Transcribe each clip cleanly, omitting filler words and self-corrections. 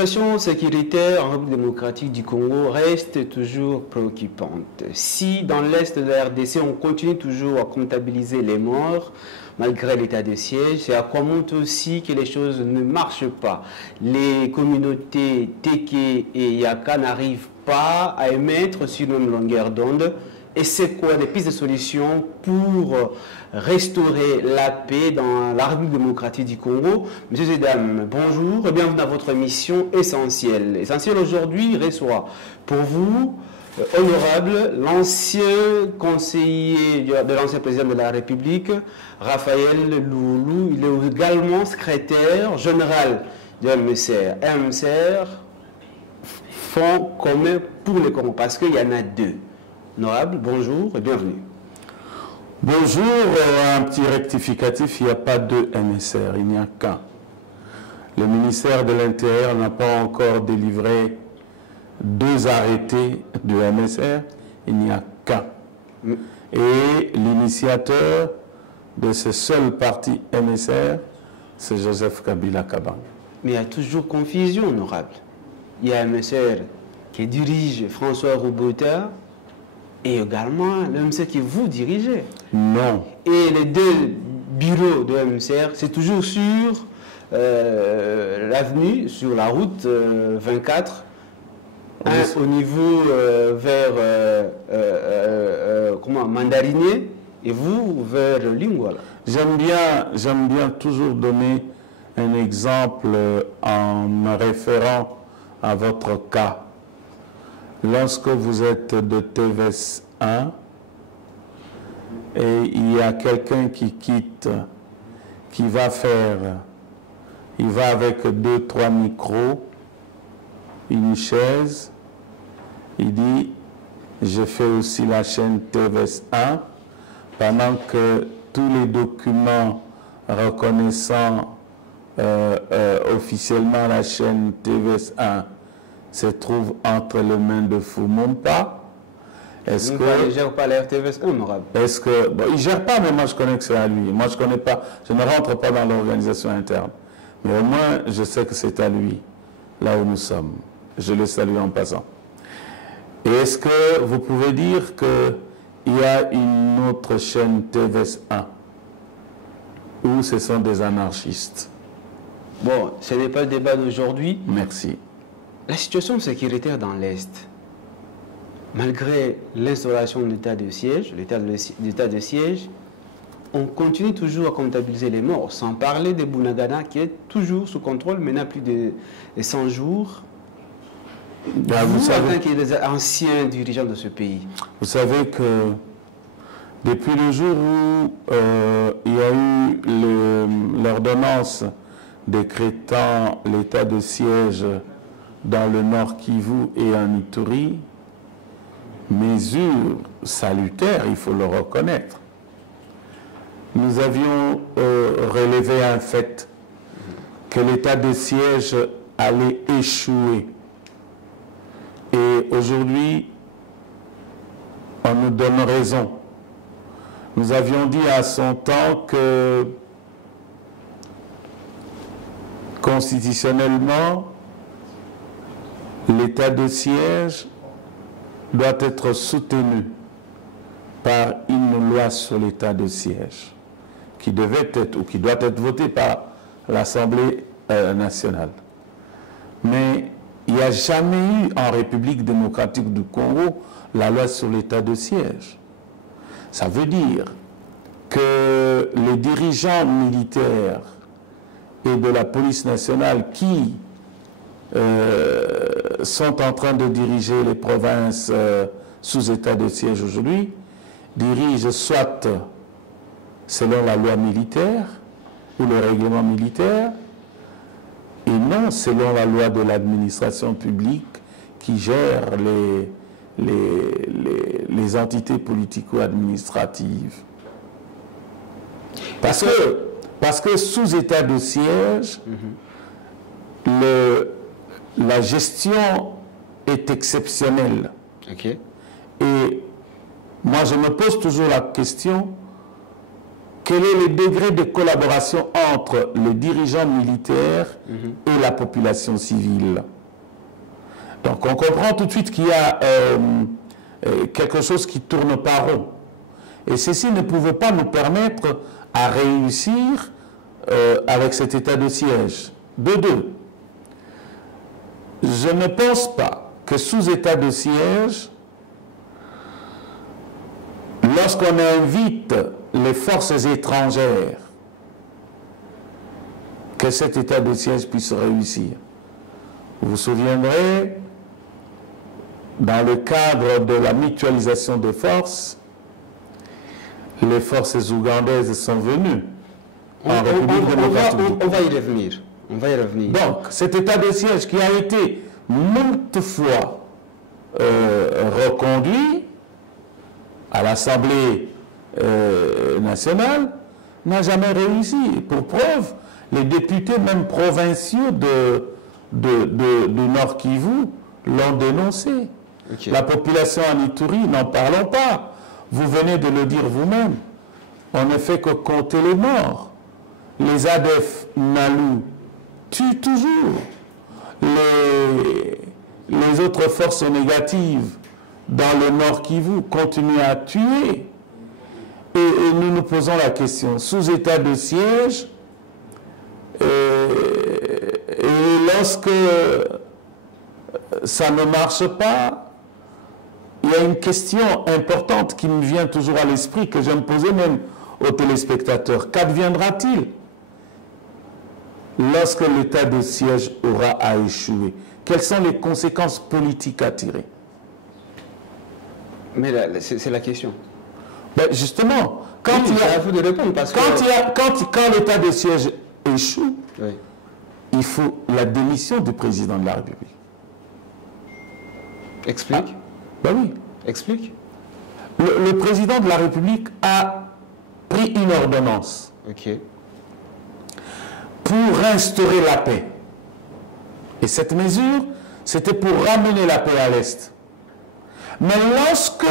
situation sécuritaire en République démocratique du Congo reste toujours préoccupante. Si dans l'est de la RDC, on continue toujours à comptabiliser les morts, malgré l'état de siège, c'est à quoi montre aussi que les choses ne marchent pas. Les communautés Teke et Yaka n'arrivent pas à émettre sur une même longueur d'onde. Et c'est quoi des pistes de solutions pour restaurer la paix dans la République démocratique du Congo? Messieurs et dames, bonjour et bienvenue dans votre émission Essentielle. Essentielle aujourd'hui reçoit pour vous, honorable, l'ancien conseiller de l'ancien président de la République, Raphaël Loulou. Il est également secrétaire général de MCR. MCR, Fonds commun pour le Congo, parce qu'il y en a deux. Honorable, bonjour et bienvenue. Bonjour, un petit rectificatif, il n'y a pas deux MSR, il n'y a qu'un. Le ministère de l'Intérieur n'a pas encore délivré deux arrêtés de MSR, il n'y a qu'un. Et l'initiateur de ce seul parti MSR, c'est Joseph Kabila Kabange. Mais il y a toujours confusion, honorable. Il y a MSR qui dirige François Robota, et également le MCR que vous dirigez. Non. Et les deux bureaux de MCR, c'est toujours sur l'avenue, sur la route 24, au niveau vers Mandarinier, et vous vers Lingouala. J'aime bien toujours donner un exemple en me référant à votre cas. Lorsque vous êtes de TVS 1 et il y a quelqu'un qui quitte, qui va faire, il va avec 2-3 micros, une chaise, il dit, je fais aussi la chaîne TVS 1, pendant que tous les documents reconnaissant officiellement la chaîne TVS 1 se trouve entre les mains de Foumompa. Est-ce que il ne gère pas la RTVS 1, honorable? Est-ce que bon, il ne gère pas, mais moi je connais que c'est à lui. Moi je connais pas, je ne rentre pas dans l'organisation interne. Mais au moins je sais que c'est à lui, là où nous sommes. Je le salue en passant. Et est-ce que vous pouvez dire qu'il y a une autre chaîne TVS 1 où ce sont des anarchistes? Bon, ce n'est pas le débat d'aujourd'hui. Merci. La situation sécuritaire dans l'Est, malgré l'instauration de l'état de siège, on continue toujours à comptabiliser les morts, sans parler de Bunagana qui est toujours sous contrôle, maintenant plus de 100 jours. Vous savez, en tant que anciens dirigeants de ce pays. Vous savez que depuis le jour où il y a eu l'ordonnance décrétant l'état de siège dans le Nord Kivu et en Ituri, mesure salutaire, il faut le reconnaître. Nous avions relevé un fait, que l'état de siège allait échouer. Et aujourd'hui, on nous donne raison. Nous avions dit à son temps que constitutionnellement, l'état de siège doit être soutenu par une loi sur l'état de siège qui devait être ou qui doit être votée par l'Assemblée nationale. Mais il n'y a jamais eu en République démocratique du Congo la loi sur l'état de siège. Ça veut dire que les dirigeants militaires et de la police nationale qui sont en train de diriger les provinces sous état de siège aujourd'hui, dirigent soit selon la loi militaire ou le règlement militaire, et non selon la loi de l'administration publique qui gère les entités politico-administratives. Parce que sous état de siège, la gestion est exceptionnelle. Okay. Et moi, je me pose toujours la question, quel est le degré de collaboration entre les dirigeants militaires et la population civile? Donc on comprend tout de suite qu'il y a quelque chose qui tourne pas rond. Et ceci ne pouvait pas nous permettre à réussir avec cet état de siège. De deux, je ne pense pas que sous état de siège, lorsqu'on invite les forces étrangères, que cet état de siège puisse réussir. Vous vous souviendrez, dans le cadre de la mutualisation des forces, les forces ougandaises sont venues en République démocratique. On va y revenir. On va y revenir. Donc, cet état de siège qui a été moult fois reconduit à l'Assemblée nationale n'a jamais réussi. Pour preuve, les députés même provinciaux du Nord Kivu l'ont dénoncé. Okay. La population en Ituri, n'en parlons pas. Vous venez de le dire vous-même. On ne fait que compter les morts. Les ADF Nalu tuent toujours. Les autres forces négatives dans le Nord Kivu continuent à tuer. Et nous nous posons la question, sous état de siège, et lorsque ça ne marche pas, il y a une question importante qui me vient toujours à l'esprit, que je me posais même aux téléspectateurs. Qu'adviendra-t-il lorsque l'état de siège aura à échouer? Quelles sont les conséquences politiques à tirer? Mais c'est la question. Ben justement, quand oui, il faut de répondre parce quand l'état de siège échoue, oui, il faut la démission du président de la République. Explique. Ah, ben oui. Explique. Le président de la République a pris une ordonnance, ok, pour instaurer la paix. Et cette mesure, c'était pour ramener la paix à l'Est. Mais lorsque,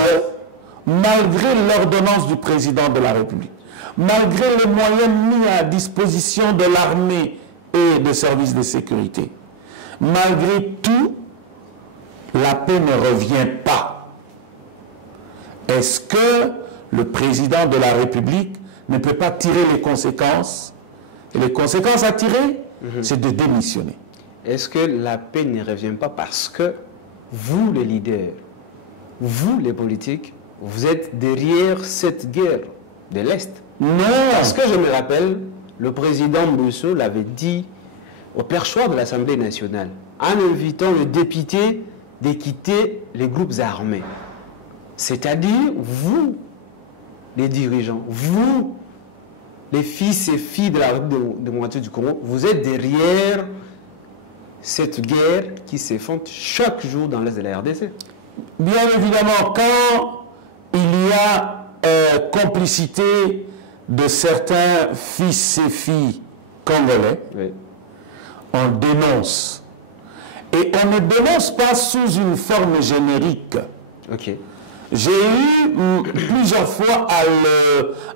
malgré l'ordonnance du président de la République, malgré les moyens mis à disposition de l'armée et des services de sécurité, malgré tout, la paix ne revient pas. Est-ce que le président de la République ne peut pas tirer les conséquences? Et les conséquences à tirer, c'est de démissionner. Est-ce que la paix ne revient pas parce que vous, les leaders, vous, les politiques, vous êtes derrière cette guerre de l'Est? Non. Parce que je me rappelle, le président Mbosso l'avait dit au perchoir de l'Assemblée nationale, en invitant le député de quitter les groupes armés. C'est-à-dire, vous, les dirigeants, vous, les fils et filles de la République démocratique du Congo, vous êtes derrière cette guerre qui s'effondre chaque jour dans l'Est de la RDC. Bien évidemment, quand il y a complicité de certains fils et filles congolais, oui, on dénonce. Et on ne dénonce pas sous une forme générique. Ok. J'ai eu plusieurs fois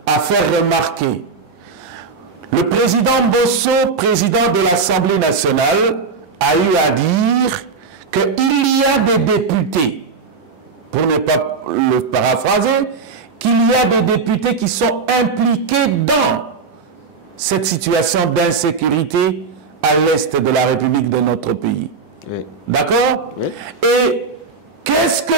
à faire remarquer. Le président Mbosso, président de l'Assemblée nationale, a eu à dire qu'il y a des députés, pour ne pas le paraphraser, qu'il y a des députés qui sont impliqués dans cette situation d'insécurité à l'est de la République de notre pays. Oui. D'accord? Oui. Et qu'est-ce que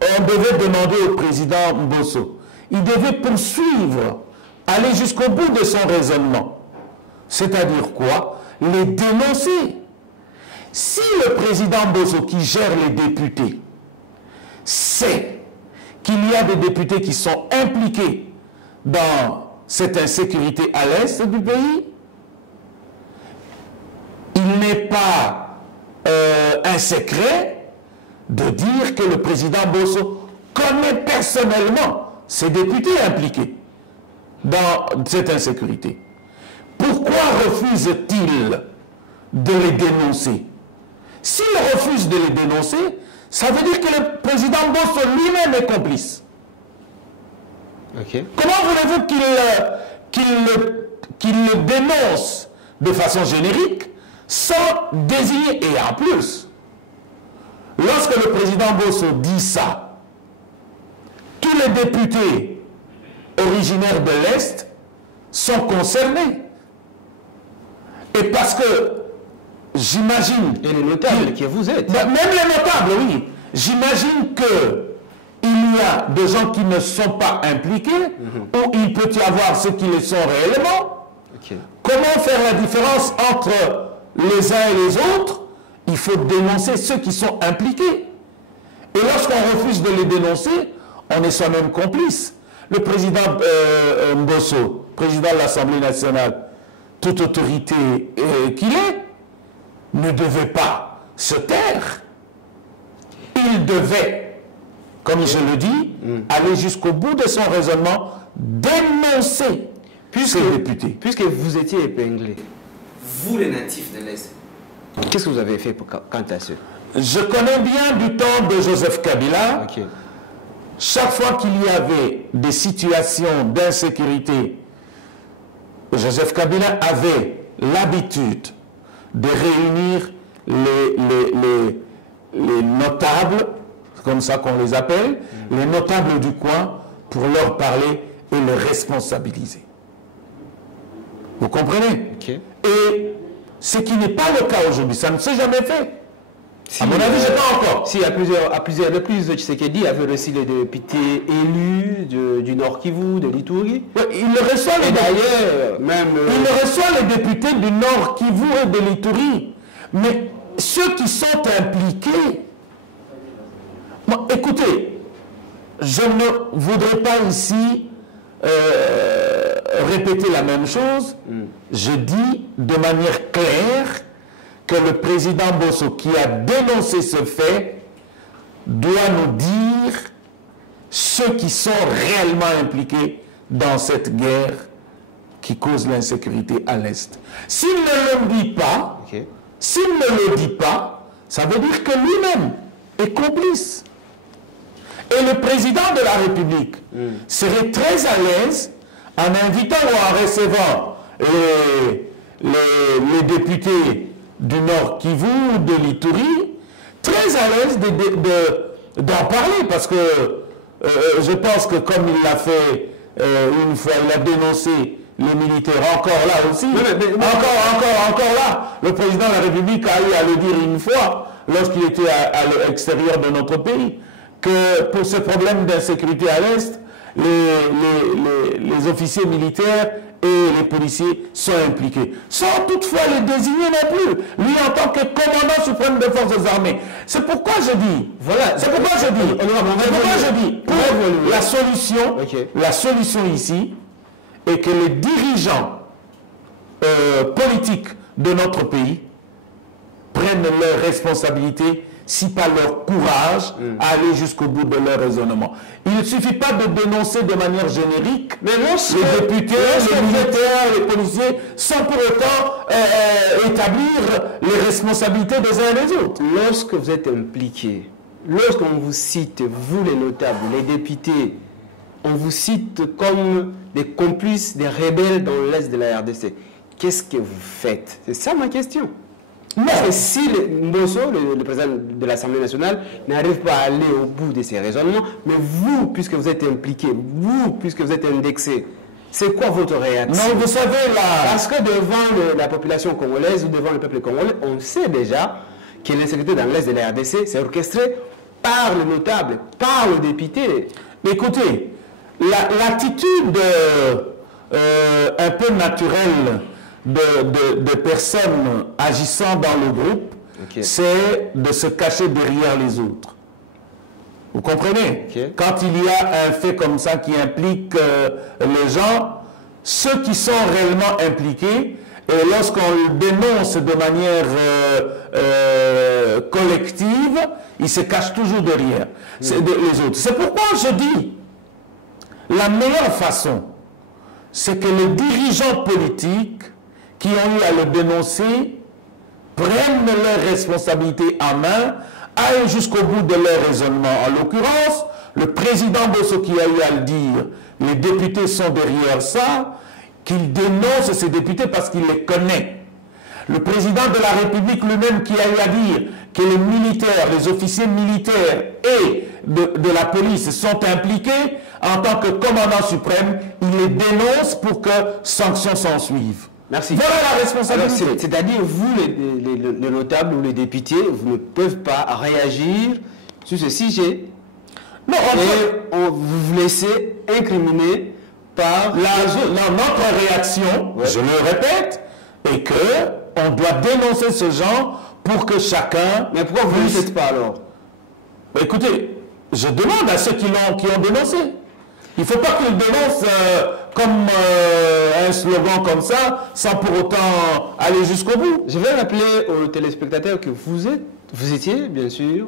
on devait demander au président Mbosso? Il devait poursuivre, aller jusqu'au bout de son raisonnement. C'est-à-dire quoi? Les dénoncer. Si le président Mbosso, qui gère les députés, sait qu'il y a des députés qui sont impliqués dans cette insécurité à l'est du pays, il n'est pas un secret de dire que le président Mbosso connaît personnellement ces députés impliqués dans cette insécurité. Pourquoi refuse-t-il de les dénoncer? S'il refuse de les dénoncer, ça veut dire que le président Mbosso lui-même est complice. Ok. Comment voulez-vous qu'il le dénonce de façon générique sans désigner? Et en plus, lorsque le président Bosso dit ça, tous les députés originaires de l'Est sont concernés. Et parce que j'imagine... Et les notables que vous êtes. Même les notables, oui. J'imagine que il y a des gens qui ne sont pas impliqués, ou il peut y avoir ceux qui le sont réellement. Ok. Comment faire la différence entre les uns et les autres? Il faut dénoncer ceux qui sont impliqués. Et lorsqu'on refuse de les dénoncer, on est soi-même complice. Le président Mbosso, président de l'Assemblée nationale, toute autorité qu'il est, ne devait pas se taire. Il devait, comme je le dis, aller jusqu'au bout de son raisonnement, dénoncer ces députés. Puisque vous étiez épinglé, vous les natifs de l'Est, qu'est-ce que vous avez fait quant à ce? Je connais bien du temps de Joseph Kabila. Ok. Chaque fois qu'il y avait des situations d'insécurité, Joseph Kabila avait l'habitude de réunir les notables, comme ça qu'on les appelle, les notables du coin, pour leur parler et les responsabiliser. Vous comprenez? Ok. Et ce qui n'est pas le cas aujourd'hui, ça ne s'est jamais fait. Si, à mon avis, je pas encore. Si, à plusieurs reprises, Tshisekedi avait reçu les députés élus du Nord Kivu, de l'Ituri. Ouais, il reçoit Et d'ailleurs, même... il reçoit les députés du Nord Kivu et de l'Ituri. Mais ceux qui sont impliqués... Bon, écoutez, je ne voudrais pas ici répéter la même chose. Je dis de manière claire que le président Bosso, qui a dénoncé ce fait, doit nous dire ceux qui sont réellement impliqués dans cette guerre qui cause l'insécurité à l'Est. S'il ne le dit pas, s'il ne le dit pas, ça veut dire que lui-même est complice. Et le président de la République serait très à l'aise en invitant ou en recevant les députés du Nord Kivu, de l'Ituri, très à l'aise d'en parler, parce que je pense que comme il l'a fait une fois, il a dénoncé les militaires, encore là aussi, encore là, le président de la République a eu à le dire une fois, lorsqu'il était à l'extérieur de notre pays, que pour ce problème d'insécurité à l'Est, les officiers militaires et les policiers sont impliqués, sans toutefois les désigner non plus, lui en tant que commandant suprême des forces armées. C'est pourquoi je dis, voilà, c'est pourquoi je dis, pour la solution ici est que les dirigeants politiques de notre pays prennent leurs responsabilités, si pas leur courage, à aller jusqu'au bout de leur raisonnement. Il ne suffit pas de dénoncer de manière générique les députés, les militaires, les policiers, sans pour autant établir les responsabilités des uns et des autres. Lorsque vous êtes impliqués, lorsqu'on vous cite, vous les notables, les députés, on vous cite comme des complices, des rebelles dans l'Est de la RDC, qu'est-ce que vous faites? C'est ça ma question. Parce que si Mbosso, le président de l'Assemblée nationale, n'arrive pas à aller au bout de ses raisonnements, mais vous, puisque vous êtes impliqué, vous, puisque vous êtes indexé, c'est quoi votre réaction? Non, vous savez là... Parce que devant la population congolaise ou devant le peuple congolais, on sait déjà que l'insécurité dans l'Est de la RDC, c'est orchestré par le notable, par le député. Écoutez, l'attitude un peu naturelle de personnes agissant dans le groupe, c'est de se cacher derrière les autres. Vous comprenez? Quand il y a un fait comme ça qui implique les gens, ceux qui sont réellement impliqués, et lorsqu'on le dénonce de manière collective, ils se cachent toujours derrière les autres. C'est pourquoi je dis, la meilleure façon, c'est que les dirigeants politiques qui ont eu à le dénoncer prennent leurs responsabilités en main, aillent jusqu'au bout de leur raisonnement. En l'occurrence, le président Bosso qui a eu à le dire les députés sont derrière ça, qu'il dénonce ces députés parce qu'il les connaît. Le président de la République lui-même qui a eu à dire que les militaires, les officiers militaires et de la police sont impliqués, en tant que commandant suprême, il les dénonce pour que sanctions s'en suivent. Merci. Voilà la responsabilité. C'est-à-dire, vous, les notables ou les députés, vous ne pouvez pas réagir sur ce sujet. Non, vous vous laissez incriminer par... notre réaction, ouais, je le répète, est que on doit dénoncer ce genre pour que chacun... Mais pourquoi vous ne le faites pas alors? Écoutez, je demande à ceux qui ont dénoncé. Il ne faut pas qu'ils dénoncent comme un slogan comme ça, sans pour autant aller jusqu'au bout. Je vais rappeler aux téléspectateurs que vous étiez, bien sûr,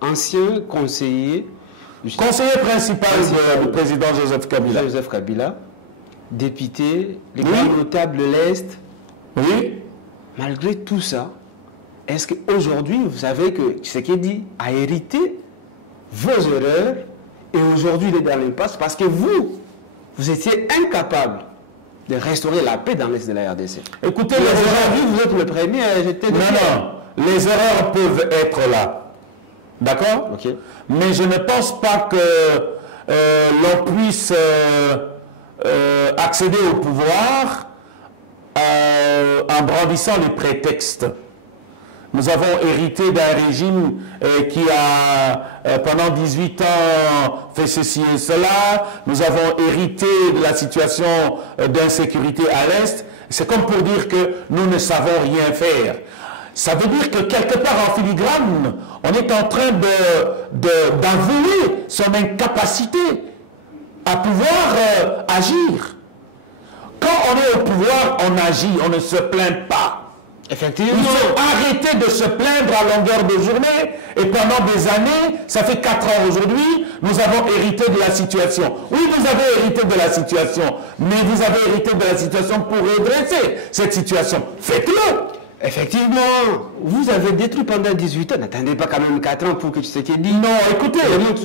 ancien conseiller... Conseiller principal du président Joseph Kabila. Joseph Kabila, député, les grands notables de l'Est. Oui. Malgré tout ça, est-ce qu'aujourd'hui, vous savez que Tshisekedi a hérité vos erreurs et aujourd'hui il est dans l'impasse parce que vous étiez incapable de restaurer la paix dans l'Est de la RDC. Écoutez, aujourd'hui, vous êtes le premier à jeter des pierres. Non, les erreurs peuvent être là. D'accord? Okay. Mais je ne pense pas que l'on puisse accéder au pouvoir en brandissant les prétextes. Nous avons hérité d'un régime qui a, pendant 18 ans, fait ceci et cela. Nous avons hérité de la situation d'insécurité à l'Est. C'est comme pour dire que nous ne savons rien faire. Ça veut dire que quelque part en filigrane, on est en train d'avouer son incapacité à pouvoir agir. Quand on est au pouvoir, on agit, on ne se plaint pas. Effectivement. Il faut arrêter de se plaindre à longueur de journée. Et pendant des années, ça fait 4 ans aujourd'hui, nous avons hérité de la situation. Oui, vous avez hérité de la situation, mais vous avez hérité de la situation pour redresser cette situation. Faites-le. Effectivement, vous avez détruit pendant 18 ans. N'attendez pas quand même 4 ans pour que tu sais qu'il dit. Non, écoutez,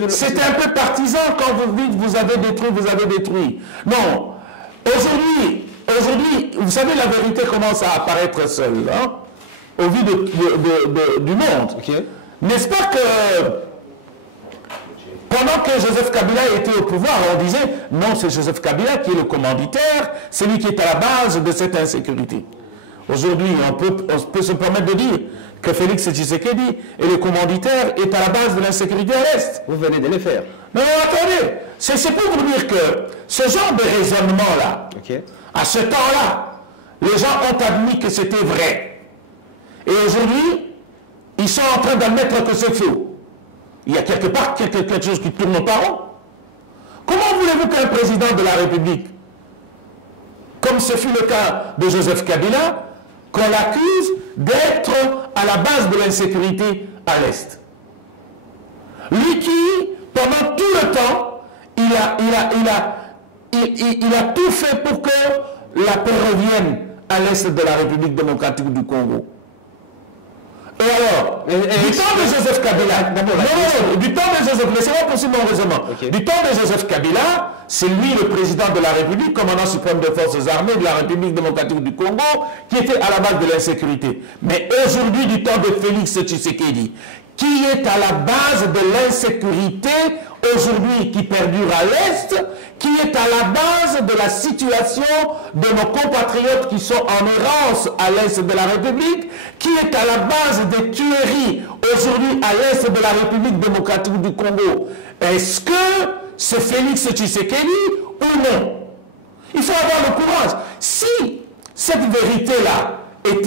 c'est un peu partisan quand vous dites vous avez détruit. Non, aujourd'hui, vous savez, la vérité commence à apparaître seule, hein, au vu du monde. Okay. N'est-ce pas que pendant que Joseph Kabila était au pouvoir, on disait non, c'est Joseph Kabila qui est le commanditaire, c'est lui qui est à la base de cette insécurité. Aujourd'hui, on peut se permettre de dire que Félix Tshisekedi est le commanditaire, est à la base de l'insécurité à l'Est. Vous venez de le faire. Non, attendez, c'est pour vous dire que ce genre de raisonnement-là, okay, à ce temps-là, les gens ont admis que c'était vrai. Et aujourd'hui, ils sont en train d'admettre que c'est faux. Il y a quelque part quelque chose qui tourne par rond. Comment voulez-vous qu'un président de la République, comme ce fut le cas de Joseph Kabila, qu'on l'accuse d'être à la base de l'insécurité à l'Est? Lui qui, pendant tout le temps, il a tout fait pour que la paix revienne à l'Est de la République démocratique du Congo. Et alors, du temps de Joseph Kabila, du temps de Joseph, laissez-moi poursuivre mon raisonnement. Okay. Du temps de Joseph Kabila, c'est lui le président de la République, commandant suprême des forces armées de la République démocratique du Congo, qui était à la base de l'insécurité. Mais aujourd'hui, du temps de Félix Tshisekedi, qui est à la base de l'insécurité aujourd'hui qui perdure à l'Est, qui est à la base de la situation de nos compatriotes qui sont en errance à l'Est de la République, qui est à la base des tueries aujourd'hui à l'Est de la République démocratique du Congo. Est-ce que c'est Félix Tshisekedi ou non? Il faut avoir le courage. Si cette vérité-là,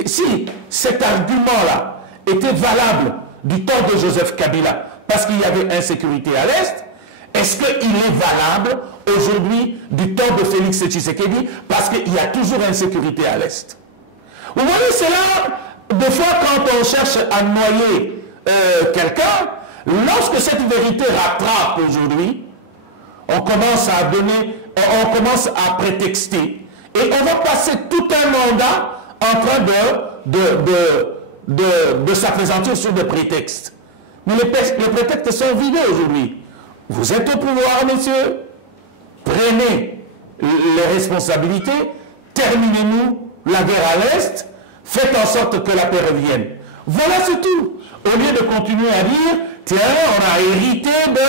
si cet argument-là était valable du temps de Joseph Kabila, parce qu'il y avait insécurité à l'Est, est-ce qu'il est valable aujourd'hui du temps de Félix Tshisekedi, parce qu'il y a toujours insécurité à l'Est? Vous voyez, c'est là, des fois, quand on cherche à noyer quelqu'un, lorsque cette vérité rattrape aujourd'hui, on commence à donner, on commence à prétexter, et on va passer tout un mandat en train de s'appesantir sur des prétextes. Mais les prétextes sont vidés aujourd'hui. Vous êtes au pouvoir, messieurs. prenez les responsabilités, terminez-nous la guerre à l'Est, faites en sorte que la paix revienne. Voilà, c'est tout. Au lieu de continuer à dire, tiens, on a hérité de,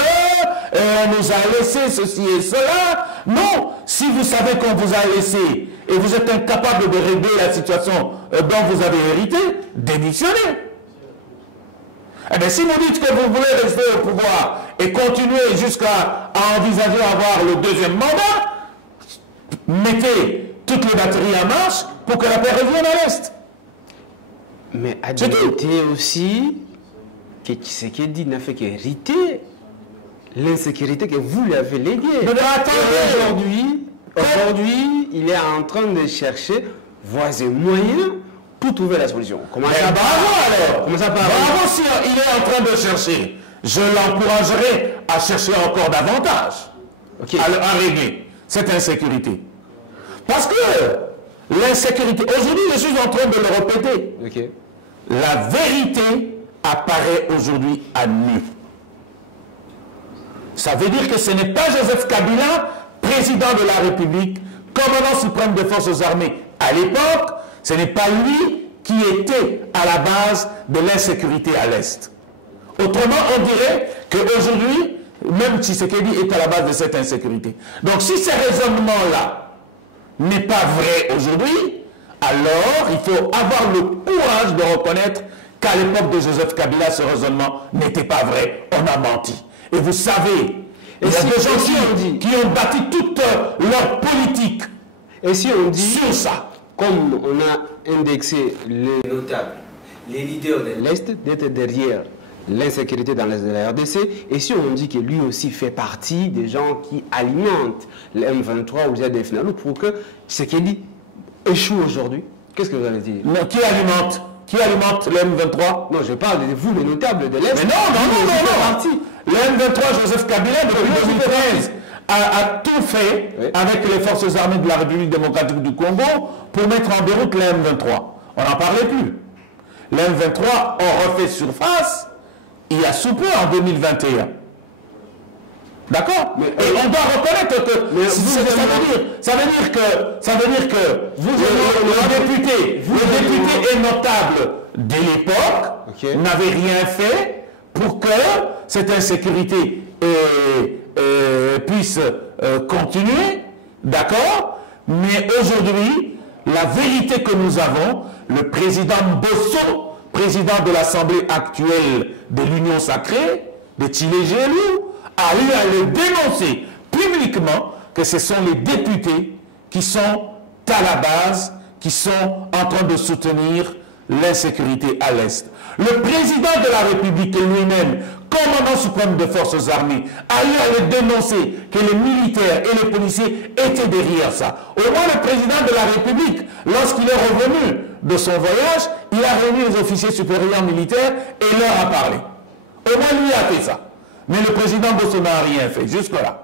on nous a laissé ceci et cela. Non, si vous savez qu'on vous a laissé et vous êtes incapable de régler la situation dont vous avez hérité, démissionnez. Eh bien, si vous dites que vous voulez rester au pouvoir et continuer jusqu'à envisager avoir le deuxième mandat, mettez toutes les batteries en marche pour que la paix revienne à l'Est. Mais admettez aussi que Tshisekedi n'a fait qu'hériter l'insécurité que vous lui avez léguée. Mais attendez, aujourd'hui, il est en train de chercher voies et moyens pour trouver la solution. Comment ça alors? Comment ça bravo si il est en train de chercher. Je l'encouragerai à chercher encore davantage à régler cette insécurité. Parce que l'insécurité, aujourd'hui je suis en train de le répéter, la vérité apparaît aujourd'hui à nu. Ça veut dire que ce n'est pas Joseph Kabila, président de la République, commandant suprême des forces armées à l'époque, ce n'est pas lui qui était à la base de l'insécurité à l'Est. Autrement, on dirait qu'aujourd'hui, même Tshisekedi est à la base de cette insécurité. Donc si ce raisonnement-là n'est pas vrai aujourd'hui, alors il faut avoir le courage de reconnaître qu'à l'époque de Joseph Kabila, ce raisonnement n'était pas vrai. On a menti. Et vous savez, il y a des gens qui ont bâti toute leur politique et si on dit, sur ça. Comme on a indexé les notables, les leaders de l'Est, d'être derrière l'insécurité dans l'Est de la RDC, et si on dit que lui aussi fait partie des gens qui alimentent le M23 ou le ZDF-NALU pour que ce qu'il dit échoue aujourd'hui, qu'est-ce que vous allez dire? Non, qui alimente le M23? Non, je parle de vous, les notables de l'Est. Mais non. Le M23, Joseph Kabila, depuis 2013, a tout fait avec les forces armées de la République démocratique du Congo pour mettre en déroute le M23. On n'en parlait plus. Le M23 a refait surface il y a sous peu en 2021. D'accord? Et on doit reconnaître que ça veut dire que le député et notable de l'époque n'avait rien fait pour que cette insécurité puisse continuer, d'accord? Mais aujourd'hui, la vérité que nous avons, le président Bosso, président de l'Assemblée actuelle de l'Union sacrée, de Tshilé-Gelou, a eu à le dénoncer publiquement que ce sont les députés qui sont à la base, qui sont en train de soutenir l'insécurité à l'Est. Le président de la République lui-même, commandant suprême des forces armées, a eu à le dénoncer que les militaires et les policiers étaient derrière ça. Au moins le président de la République, lorsqu'il est revenu de son voyage, il a réuni les officiers supérieurs militaires et leur a parlé. Au moins lui a fait ça. Mais le président Bosso n'a rien fait, jusque-là.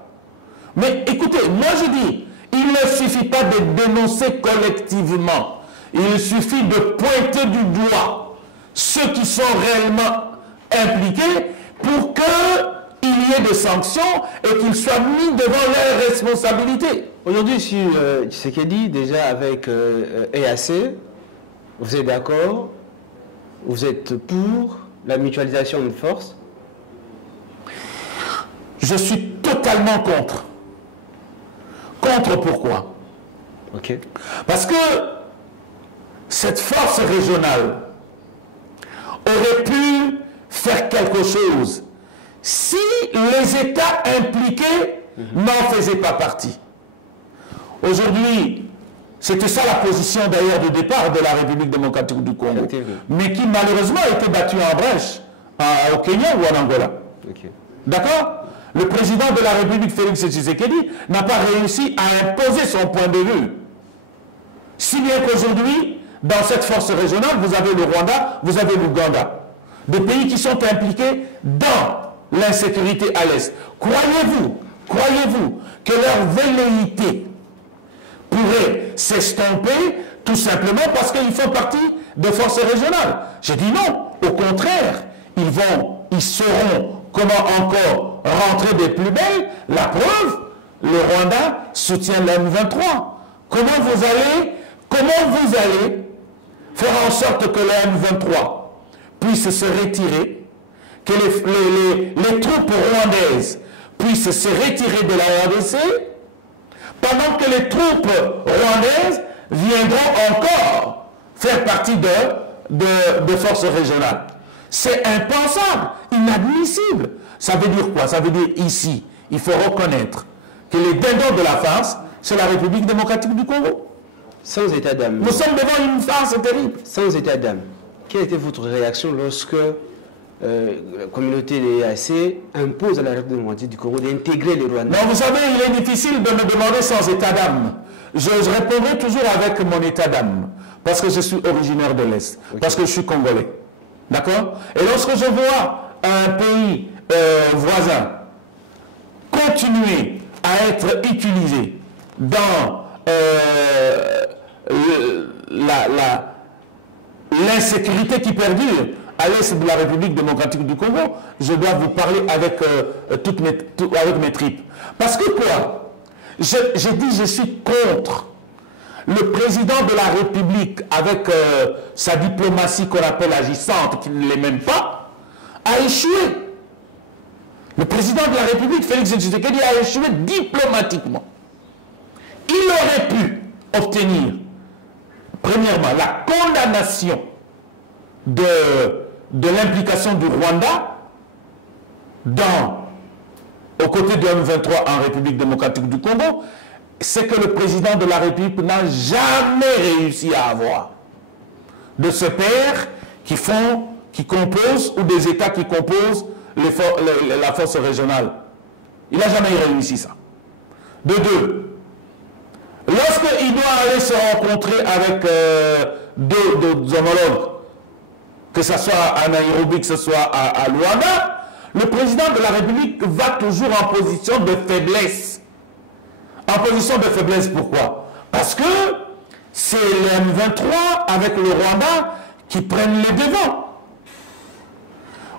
Mais écoutez, moi je dis, il ne suffit pas de dénoncer collectivement. Il suffit de pointer du doigt ceux qui sont réellement impliqués pour qu'il y ait des sanctions et qu'ils soient mis devant leurs responsabilités. Aujourd'hui, sur ce qu'il dit déjà avec EAC, vous êtes d'accord? Vous êtes pour la mutualisation de forces? Je suis totalement contre. Contre pourquoi? Parce que cette force régionale aurait pu faire quelque chose si les États impliqués n'en faisaient pas partie. Aujourd'hui, c'était ça la position d'ailleurs de départ de la République démocratique du Congo, mais qui malheureusement a été battue en brèche au Kenya ou en Angola. D'accord? Le président de la République, Félix Tshisekedi, n'a pas réussi à imposer son point de vue. Si bien qu'aujourd'hui, dans cette force régionale, vous avez le Rwanda, vous avez l'Ouganda. Des pays qui sont impliqués dans l'insécurité à l'Est. Croyez-vous que leur velléité pourrait s'estomper tout simplement parce qu'ils font partie des forces régionales? J'ai dit non. Au contraire, ils sauront comment encore rentrer des plus belles. La preuve, le Rwanda soutient la M23. Comment vous allez faire en sorte que la M23 puisse se retirer, que les troupes rwandaises puissent se retirer de la RDC, pendant que les troupes rwandaises viendront encore faire partie de forces régionales? C'est impensable, inadmissible. Ça veut dire quoi? Ça veut dire ici, il faut reconnaître que les dindons de la farce, c'est la République démocratique du Congo. Sans état d'âme. Nous sommes devant une farce terrible. Sans état d'âme. Quelle était votre réaction lorsque la communauté des EAC impose à la République démocratique du Congo d'intégrer les Rwandais? Non, vous savez, il est difficile de me demander sans état d'âme. Je répondrai toujours avec mon état d'âme. Parce que je suis originaire de l'Est. Okay. Parce que je suis congolais. D'accord? Et lorsque je vois un pays voisin continuer à être utilisé dans l'insécurité qui perdure à l'est de la République démocratique du Congo, je dois vous parler avec, avec mes tripes. Parce que quoi? J'ai dit je suis contre. Le président de la République, avec sa diplomatie qu'on appelle agissante, qui ne l'est même pas, a échoué. Le président de la République, Félix Tshisekedi, a échoué diplomatiquement. Il aurait pu obtenir, premièrement, la condamnation de l'implication du Rwanda aux côtés de M23 en République démocratique du Congo. C'est que le président de la République n'a jamais réussi à avoir de ce père qui composent, ou des États qui composent la force régionale. Il n'a jamais réussi ça. De deux, lorsqu'il doit aller se rencontrer avec deux homologues, que ce soit à Nairobi, que ce soit à Luanda, le président de la République va toujours en position de faiblesse. En position de faiblesse, pourquoi? Parce que c'est les M23 avec le Rwanda qui prennent les devants.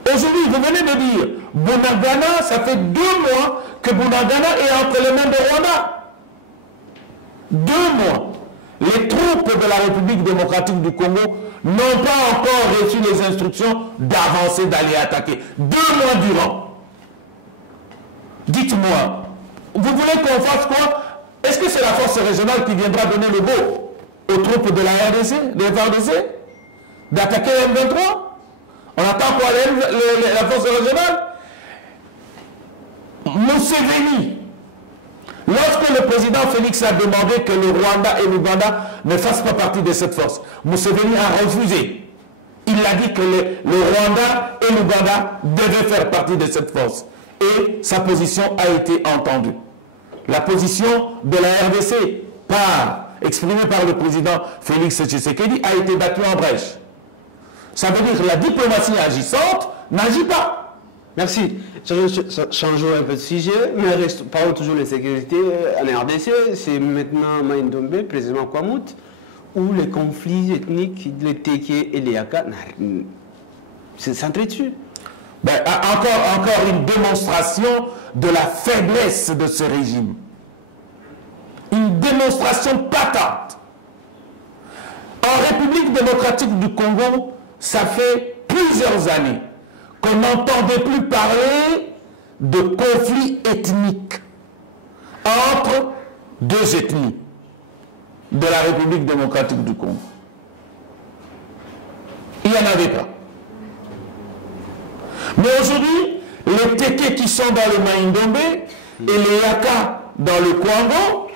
Aujourd'hui, vous venez de dire, Bunagana, ça fait 2 mois que Bunagana est entre les mains de Rwanda. 2 mois. Les troupes de la République démocratique du Congo n'ont pas encore reçu les instructions d'avancer, d'aller attaquer. 2 mois durant. Dites-moi, vous voulez qu'on fasse quoi? Est-ce que c'est la force régionale qui viendra donner le go aux troupes de la RDC, des FARDC, d'attaquer M23? On attend quoi, la force régionale? Museveni, lorsque le président Félix a demandé que le Rwanda et l'Ouganda ne fassent pas partie de cette force, Museveni a refusé. Il a dit que le Rwanda et l'Ouganda devaient faire partie de cette force. Et sa position a été entendue. La position de la RDC, exprimée par le président Félix Tshisekedi, a été battue en brèche. Ça veut dire que la diplomatie agissante n'agit pas. Merci. Changeons un peu de sujet, mais parlons toujours de sécurité en RDC. C'est maintenant Maïndombe, précisément Kwamout, où les conflits ethniques, les Téké et les Yaka, s'entretuent. Ben, encore une démonstration de la faiblesse de ce régime. Une démonstration patente. En République démocratique du Congo, ça fait plusieurs années qu'on n'entendait plus parler de conflits ethniques entre 2 ethnies de la République démocratique du Congo. Il n'y en avait pas. Mais aujourd'hui, les Téké qui sont dans le Maïndombe et les Yaka dans le Kwango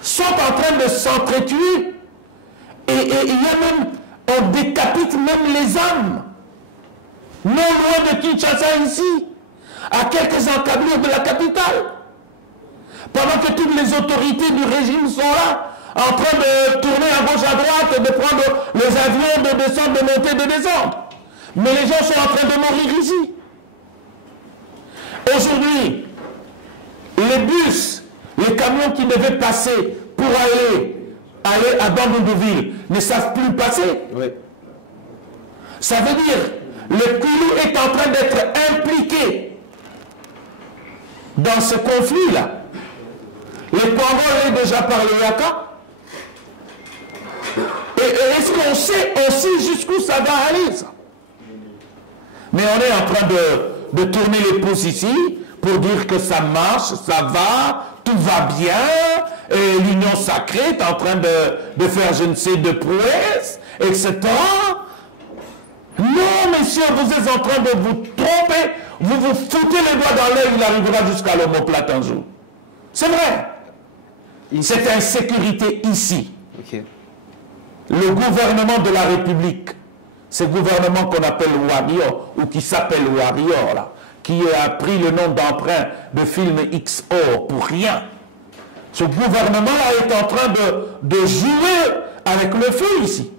sont en train de s'entretuer. Et il y a même, on décapite même les âmes. Non loin de Kinshasa ici, à quelques encablures de la capitale. Pendant que toutes les autorités du régime sont là, en train de tourner à gauche, à droite, de prendre les avions, de descendre, de monter, de descendre. Mais les gens sont en train de mourir ici. Aujourd'hui, les bus, les camions qui devaient passer pour aller à Bandundouville ne savent plus passer. Oui. Ça veut dire le Koulou est en train d'être impliqué dans ce conflit-là. Les Congolais est déjà par le Yaka. Et est-ce qu'on sait aussi jusqu'où ça va aller, ça? Mais on est en train de tourner les pouces ici pour dire que ça marche, ça va, tout va bien, et l'union sacrée est en train de faire je ne sais de prouesses, etc. Non, messieurs, vous êtes en train de vous tromper, vous vous foutez les doigts dans l'œil, il arrivera jusqu'à l'omoplate un jour. C'est vrai. Cette insécurité ici. Ok. Le gouvernement de la République, ce gouvernement qu'on appelle Warrior, ou qui s'appelle Warrior, là, qui a pris le nom d'emprunt de film XO pour rien. Ce gouvernement-là est en train de jouer avec le feu ici.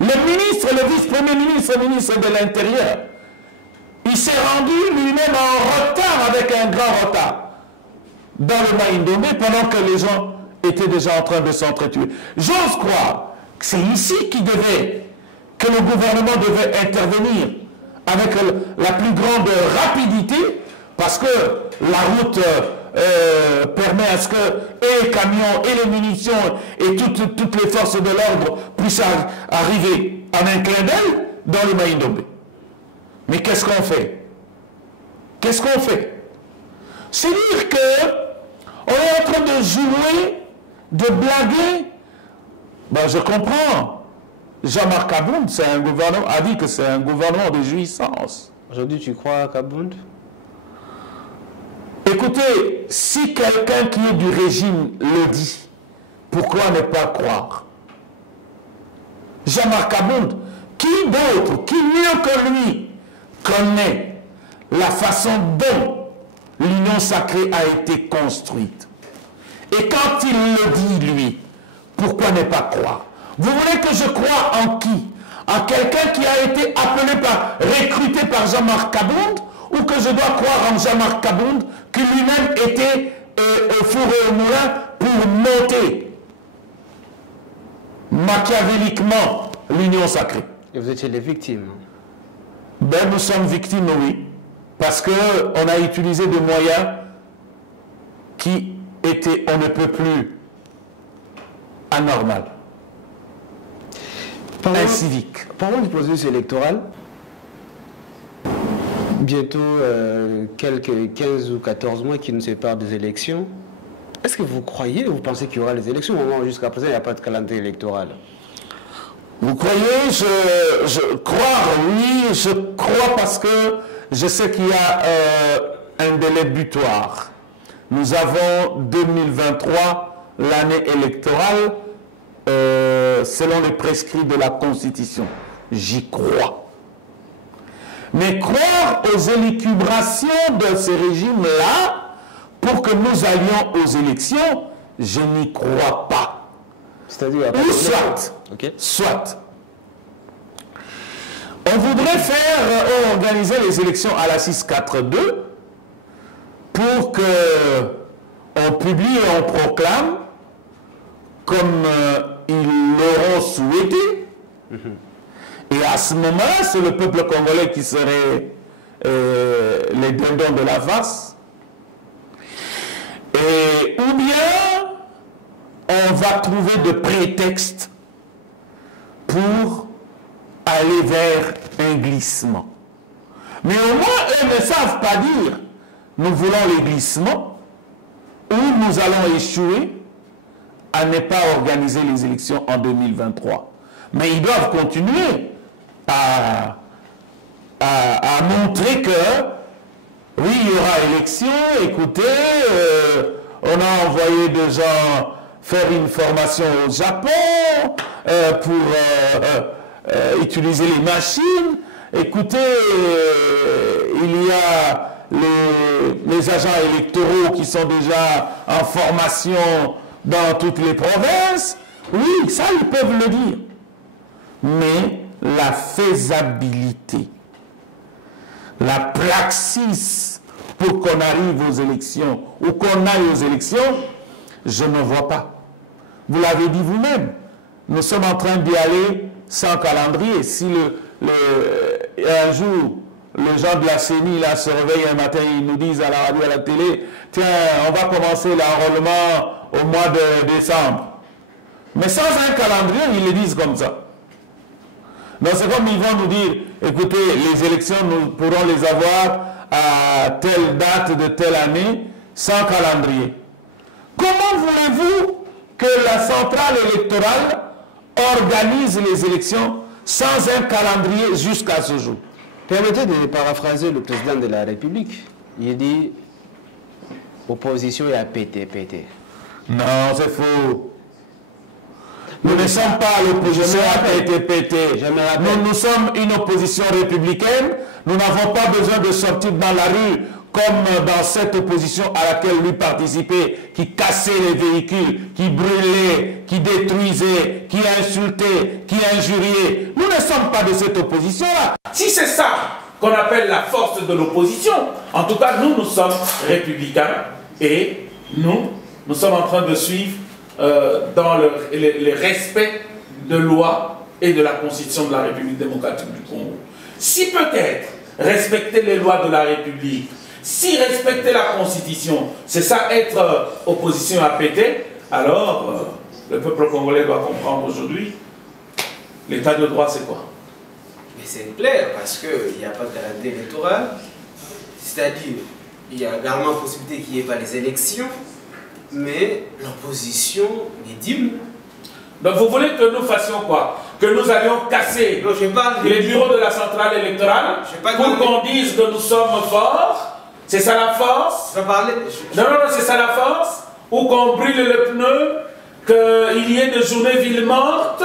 Le ministre, le vice-premier ministre, le ministre de l'Intérieur, il s'est rendu lui-même en retard, avec un grand retard, dans le Maïndomé, pendant que les gens étaient déjà en train de s'entretuer. J'ose croire que c'est ici que le gouvernement devait intervenir avec la plus grande rapidité, parce que la route permet à ce que et les camions, et les munitions, et toutes les forces de l'ordre puissent arriver en un clin d'œil dans le Maïndomé. Mais qu'est-ce qu'on fait? Qu'est-ce qu'on fait? C'est dire que on est en train de jouer, de blaguer. Ben, je comprends. Jean-Marc Abound, c'est un gouvernement, a dit que c'est un gouvernement de jouissance. Aujourd'hui, tu crois à Kabound? Écoutez, si quelqu'un qui est du régime le dit, pourquoi ne pas croire? Jean-Marc Abound, qui d'autre, qui mieux que lui, connaît la façon dont l'union sacrée a été construite? Et quand il le dit, lui, pourquoi ne pas croire? Vous voulez que je croie en qui? En quelqu'un qui a été recruté par Jean-Marc Abound, ou que je dois croire en Jean-Marc Abound, qui lui-même était au four et au moulin pour monter machiavéliquement l'union sacrée? Et vous étiez les victimes. Ben, nous sommes victimes, oui, parce qu'on a utilisé des moyens qui étaient, on ne peut plus, anormal, incivique. Parlons du processus électoral. Bientôt quelques 15 ou 14 mois qui nous séparent des élections. Est-ce que vous croyez, vous pensez qu'il y aura les élections? Au moment où jusqu'à présent, il n'y a pas de calendrier électoral. Vous croyez? Je crois, oui, je crois parce que je sais qu'il y a un délai butoir. Nous avons 2023, l'année électorale, selon les prescrits de la Constitution. J'y crois. Mais croire aux élucubrations de ces régimes-là, pour que nous allions aux élections, je n'y crois pas. C'est-à-dire, ou soit, okay. Soit, on voudrait organiser les élections à la 6-4-2 pour que on publie et on proclame comme ils l'auront souhaité. Et à ce moment-là, c'est le peuple congolais qui serait les dindons de la face. Ou bien, on va trouver de prétextes pour aller vers un glissement. Mais au moins, eux ne savent pas dire nous voulons les glissements ou nous allons échouer à ne pas organiser les élections en 2023. Mais ils doivent continuer à montrer que oui, il y aura élection, écoutez, on a envoyé des gens faire une formation au Japon pour utiliser les machines. Écoutez, il y a les agents électoraux qui sont déjà en formation dans toutes les provinces. Oui, ça, ils peuvent le dire. Mais la faisabilité, la praxis pour qu'on arrive aux élections ou qu'on aille aux élections, je ne vois pas. Vous l'avez dit vous-même, nous sommes en train d'y aller sans calendrier. Si un jour les gens de la CENI là, se réveillent un matin, ils nous disent à la radio, à la télé, tiens, on va commencer l'enrôlement au mois de décembre. Mais sans un calendrier, ils le disent comme ça. Donc c'est comme ils vont nous dire, écoutez, les élections, nous pourrons les avoir à telle date de telle année, sans calendrier. Comment voulez-vous que la centrale électorale organise les élections sans un calendrier jusqu'à ce jour? Permettez de paraphraser le président de la République. Il dit opposition et à péter. Non, c'est faux. Nous ne sommes pas l'opposition à péter. Nous sommes une opposition républicaine. Nous n'avons pas besoin de sortir dans la rue comme dans cette opposition à laquelle lui participait, qui cassait les véhicules, qui brûlait, qui détruisait, qui insultait, qui injuriait. Nous ne sommes pas de cette opposition-là. Si c'est ça qu'on appelle la force de l'opposition, en tout cas, nous sommes républicains et nous sommes en train de suivre dans le respect de loi et de la Constitution de la République démocratique du Congo. Si peut-être respecter les lois de la République, si respecter la Constitution, c'est ça être opposition à péter, alors le peuple congolais doit comprendre aujourd'hui l'état de droit c'est quoi? Mais c'est clair parce qu'il n'y a pas de calendrier électoral, c'est-à-dire il y a également la possibilité qu'il n'y ait pas les élections, mais l'opposition est d'hymne. Donc vous voulez que nous fassions quoi? Que nous allions casser les bureaux de la centrale électorale pour qu'on dise que nous sommes forts? C'est ça la force? Non, c'est ça la force? Ou qu'on brûle le pneu, qu'il y ait des journées villes mortes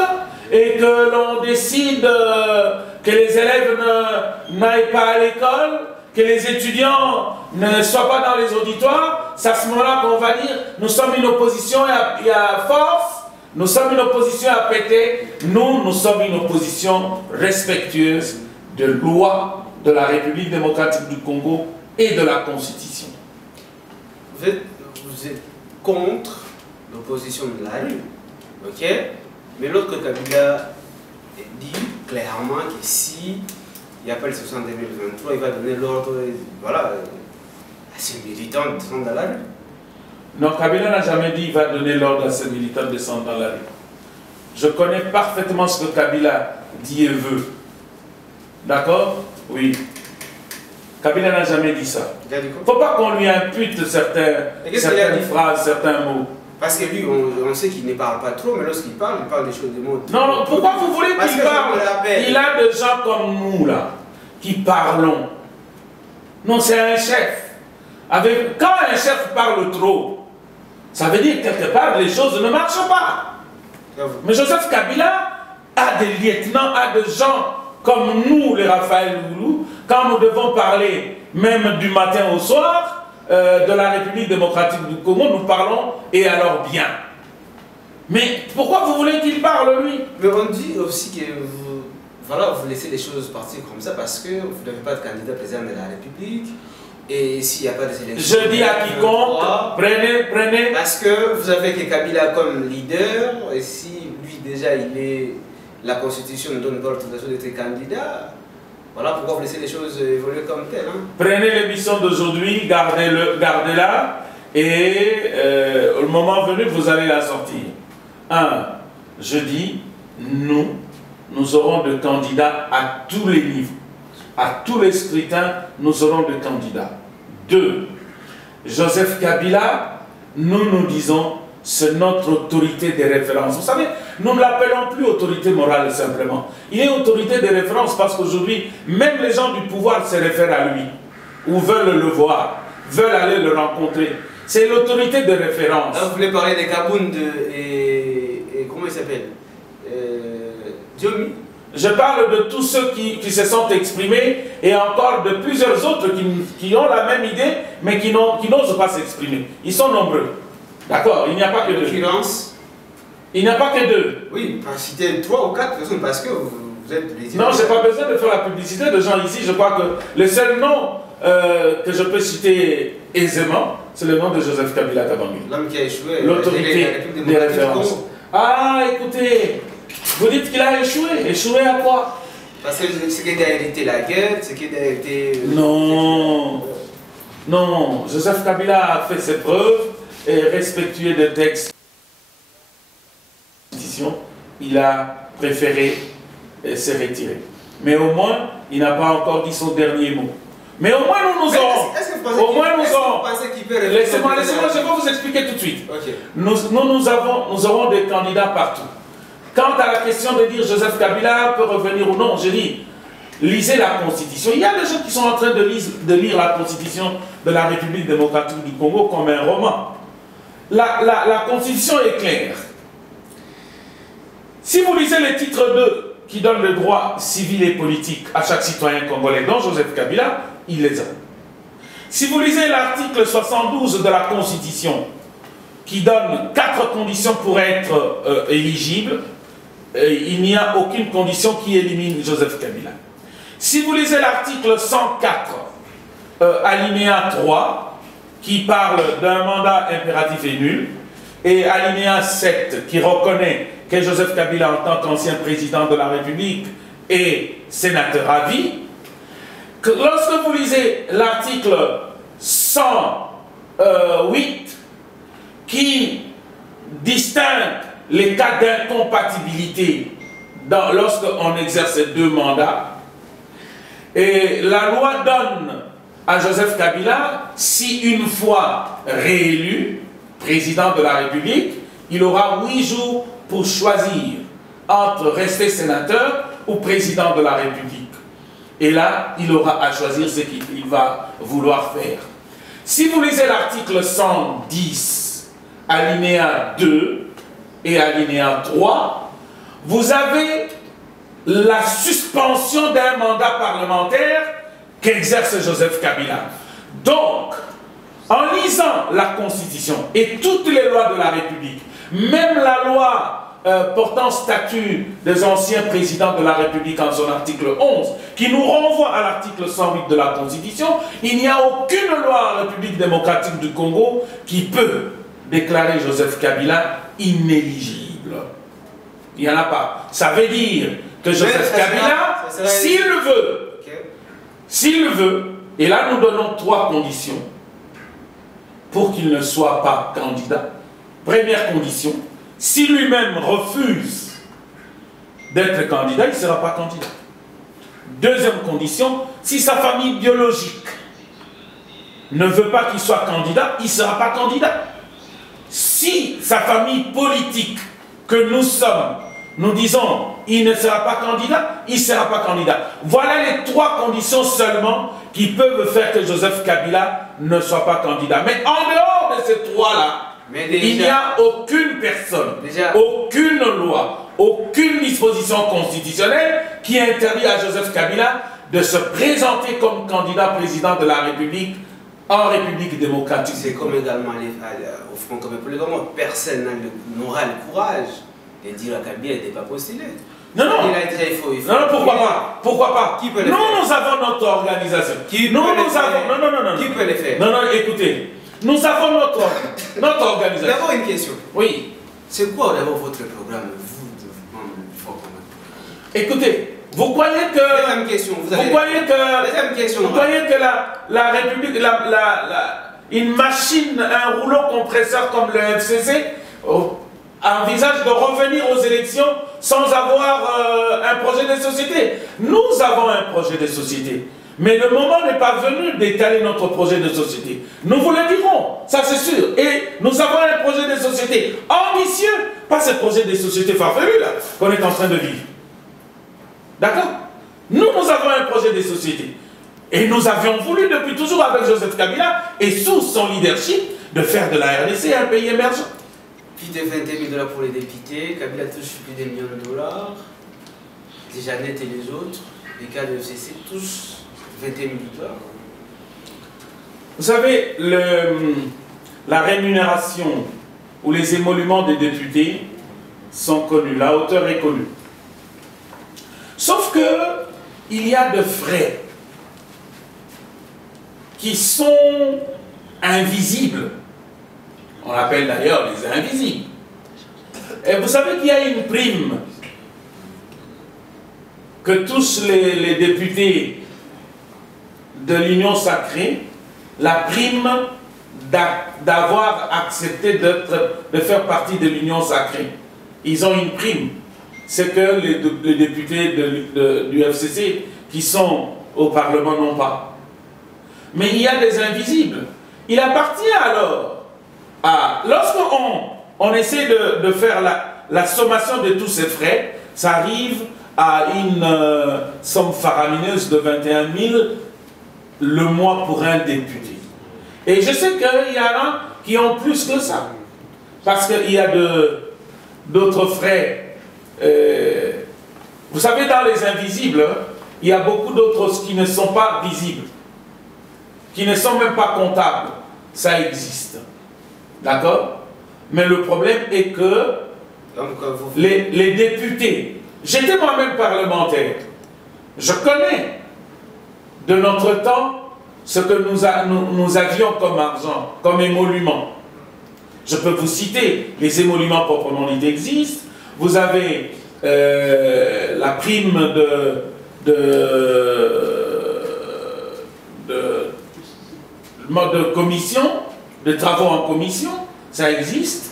et que l'on décide que les élèves n'aillent pas à l'école, que les étudiants ne soient pas dans les auditoires? C'est à ce moment-là qu'on va dire nous sommes une opposition à force, nous sommes une opposition à péter. Nous sommes une opposition respectueuse de loi de la République démocratique du Congo et de la Constitution. Vous êtes contre l'opposition de la rue, ok? Mais l'autre Kabila dit clairement que si il n'y a pas le 60 2023, il va donner l'ordre, voilà, à ses militants de descendre dans la rue. Non, Kabila n'a jamais dit qu'il va donner l'ordre à ses militants de descendre dans la rue. Je connais parfaitement ce que Kabila dit et veut. D'accord? Oui. Kabila n'a jamais dit ça. Il ne faut pas qu'on lui impute certaines phrases, certains mots. Parce que lui, on sait qu'il ne parle pas trop, mais lorsqu'il parle des choses de mots. Non, pourquoi vous voulez qu'il parle? Il a des gens comme nous, là, qui parlons. Non, c'est un chef. Quand un chef parle trop, ça veut dire quelque part les choses ne marchent pas. Mais Joseph Kabila a des lieutenants, a des gens comme nous, les Raphaël Loulou, quand nous devons parler, même du matin au soir, de la République démocratique du Congo, nous parlons et alors bien. Mais pourquoi vous voulez qu'il parle, lui? Mais on dit aussi que vous laissez les choses partir comme ça parce que vous n'avez pas de candidat président de la République. Et s'il n'y a pas de sélection... Je dis à quiconque, prenez... Parce que vous avez que Kabila comme leader, et si lui déjà il est... La Constitution ne donne pas l'autorisation d'être candidat, voilà pourquoi vous laissez les choses évoluer comme telles. Hein. Prenez l'émission d'aujourd'hui, gardez-la, et au moment venu, vous allez la sortir. Je dis, nous aurons des candidats à tous les niveaux. À tous les scrutins, nous aurons des candidats. 2. Joseph Kabila, nous disons, c'est notre autorité de référence. Vous savez, nous ne l'appelons plus autorité morale simplement. Il est autorité de référence parce qu'aujourd'hui, même les gens du pouvoir se réfèrent à lui, ou veulent le voir, veulent aller le rencontrer. C'est l'autorité de référence. Là, vous voulez parler des Kabound et comment il s'appelle Diomi. Je parle de tous ceux qui se sont exprimés et encore de plusieurs autres qui ont la même idée, mais qui n'osent pas s'exprimer. Ils sont nombreux. D'accord? Il n'y a pas que 2. Il n'y a pas que 2. Oui, citer 3 ou 4 personnes parce que vous êtes les... Non, je n'ai pas besoin de faire la publicité de gens ici. Je crois que le seul nom que je peux citer aisément, c'est le nom de Joseph Kabila Kabange. L'homme qui a échoué. L'autorité des références. Ah, écoutez, vous dites qu'il a échoué. Échoué à quoi? Parce que ce qui a hérité la guerre, ce qui a hérité... Non. Non, Joseph Kabila a fait ses preuves et respectueux des textes. Il a préféré se retirer. Mais au moins, il n'a pas encore dit son dernier mot. Mais au moins, nous nous aurons. Laissez-moi, je vais vous expliquer tout de suite. Okay. Nous aurons des candidats partout. Quant à la question de dire Joseph Kabila peut revenir ou non, je dis, lisez la Constitution. Il y a des gens qui sont en train de lire la Constitution de la République démocratique du Congo comme un roman. La Constitution est claire. Si vous lisez le titre 2 qui donne le droit civil et politique à chaque citoyen congolais, dont Joseph Kabila, il les a. Si vous lisez l'article 72 de la Constitution qui donne 4 conditions pour être éligible, il n'y a aucune condition qui élimine Joseph Kabila. Si vous lisez l'article 104, alinéa 3, qui parle d'un mandat impératif et nul, et alinéa 7, qui reconnaît que Joseph Kabila, en tant qu'ancien président de la République, est sénateur à vie, que lorsque vous lisez l'article 108, qui distingue les cas d'incompatibilité lorsqu'on exerce 2 mandats, et la loi donne à Joseph Kabila, si une fois réélu président de la République, il aura 8 jours pour choisir entre rester sénateur ou président de la République. Et là, il aura à choisir ce qu'il va vouloir faire. Si vous lisez l'article 110, alinéa 2 et alinéa 3, vous avez la suspension d'un mandat parlementaire qu'exerce Joseph Kabila. Donc, en lisant la Constitution et toutes les lois de la République, même la loi portant statut des anciens présidents de la République en son article 11, qui nous renvoie à l'article 108 de la Constitution, il n'y a aucune loi en République démocratique du Congo qui peut déclarer Joseph Kabila inéligible. Il n'y en a pas. Ça veut dire que Joseph Kabila, s'il le veut, et là nous donnons 3 conditions pour qu'il ne soit pas candidat. Première condition, si lui-même refuse d'être candidat, il ne sera pas candidat. Deuxième condition, si sa famille biologique ne veut pas qu'il soit candidat, il ne sera pas candidat. Si sa famille politique que nous sommes, nous disons, il ne sera pas candidat, il ne sera pas candidat. Voilà les 3 conditions seulement qui peuvent faire que Joseph Kabila ne soit pas candidat. Mais en dehors de ces 3-là, il n'y a aucune personne, aucune loi, aucune disposition constitutionnelle qui interdit à Joseph Kabila de se présenter comme candidat président de la République en République démocratique. C'est comme également au front comme pour les Comores, personne n'aura le courage de dire à Kabila qu'il n'est pas postulé. Non, non. Non, pourquoi pas? Pourquoi pas? Qui peut le faire? Nous avons notre organisation. Qui peut le faire? Qui peut le faire? Non, écoutez. Nous avons notre organisation. D'abord une question. Oui. C'est quoi d'abord votre programme, vous, de membres du Front commun? Écoutez, vous croyez que... Deuxième question. Vous croyez que la République, une machine, un rouleau compresseur comme le FCC, envisage de revenir aux élections sans avoir un projet de société? Nous avons un projet de société. Mais le moment n'est pas venu d'étaler notre projet de société. Nous vous le dirons, ça c'est sûr. Et nous avons un projet de société ambitieux, pas ce projet de société farfelu là qu'on est en train de vivre. D'accord? Nous avons un projet de société. Et nous avions voulu depuis toujours avec Joseph Kabila et sous son leadership de faire de la RDC un pays émergent. Plus de 21 000 $ pour les députés, Kabila touche plus de $1 million. Les Jeannette et les autres, les cas de FCC touchent 21 000 $. Vous savez, la rémunération ou les émoluments des députés sont connus, la hauteur est connue. Sauf que il y a des frais qui sont invisibles. On appelle d'ailleurs les invisibles. Et vous savez qu'il y a une prime que tous les députés de l'Union sacrée, la prime d'avoir accepté de faire partie de l'Union sacrée. Ils ont une prime. C'est que les députés du FCC qui sont au Parlement n'ont pas. Mais il y a des invisibles. Il appartient alors à... Lorsqu'on essaie de faire la sommation de tous ces frais, ça arrive à une somme faramineuse de 21 000 le mois pour un député. Et je sais qu'il y en a qui ont plus que ça. Parce qu'il y a d'autres frais. Vous savez, dans les invisibles, il y a beaucoup d'autres qui ne sont pas visibles, qui ne sont même pas comptables. Ça existe. D'accord? Mais le problème est que les députés, j'étais moi-même parlementaire, je connais de notre temps ce que nous avions comme argent, comme émolument. Je peux vous citer, les émoluments proprement dits existent. Vous avez la prime de commission, de travaux en commission, ça existe.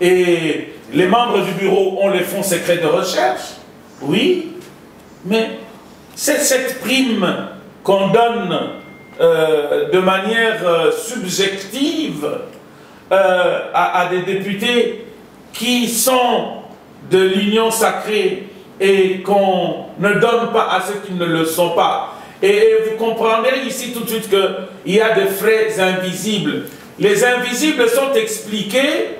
Et les membres du bureau ont les fonds secrets de recherche, oui, mais c'est cette prime qu'on donne de manière subjective à des députés qui sont de l'Union sacrée et qu'on ne donne pas à ceux qui ne le sont pas. Et vous comprendrez ici tout de suite qu'il y a des frais invisibles. Les invisibles sont expliqués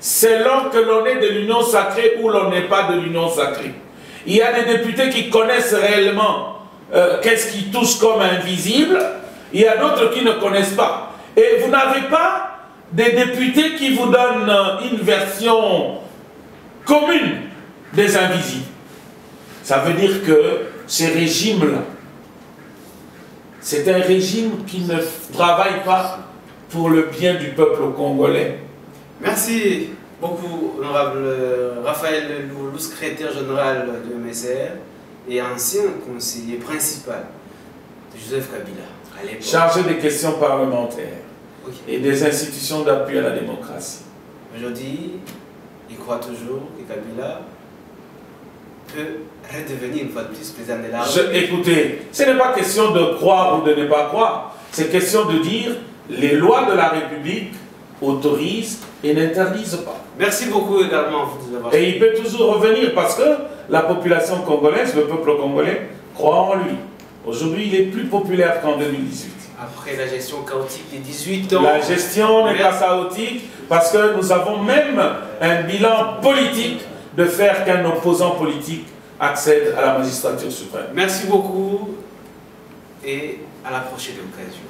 selon que l'on est de l'Union sacrée ou l'on n'est pas de l'Union sacrée. Il y a des députés qui connaissent réellement qu'est-ce qui touche comme invisible. Il y a d'autres qui ne connaissent pas. Et vous n'avez pas des députés qui vous donnent une version commune des invisibles. Ça veut dire que ces régimes-là, c'est un régime qui ne travaille pas pour le bien du peuple congolais. Merci beaucoup, honorable Raphaël Loulou, secrétaire général de MSR et ancien conseiller principal de Joseph Kabila. Chargé des questions parlementaires et des institutions d'appui à la démocratie. Aujourd'hui, il croit toujours que Kabila peut redevenir une fois de plus président de la... Écoutez, ce n'est pas question de croire ou de ne pas croire, c'est question de dire les lois de la République autorisent et n'interdisent pas. Merci beaucoup également vous d'avoir... Et il peut toujours revenir parce que la population congolaise, le peuple congolais, croit en lui. Aujourd'hui, il est plus populaire qu'en 2018. Après la gestion chaotique des 18 ans... La gestion n'est pas chaotique parce que nous avons même un bilan politique de faire qu'un opposant politique accède à la magistrature suprême. Merci beaucoup et à la prochaine occasion.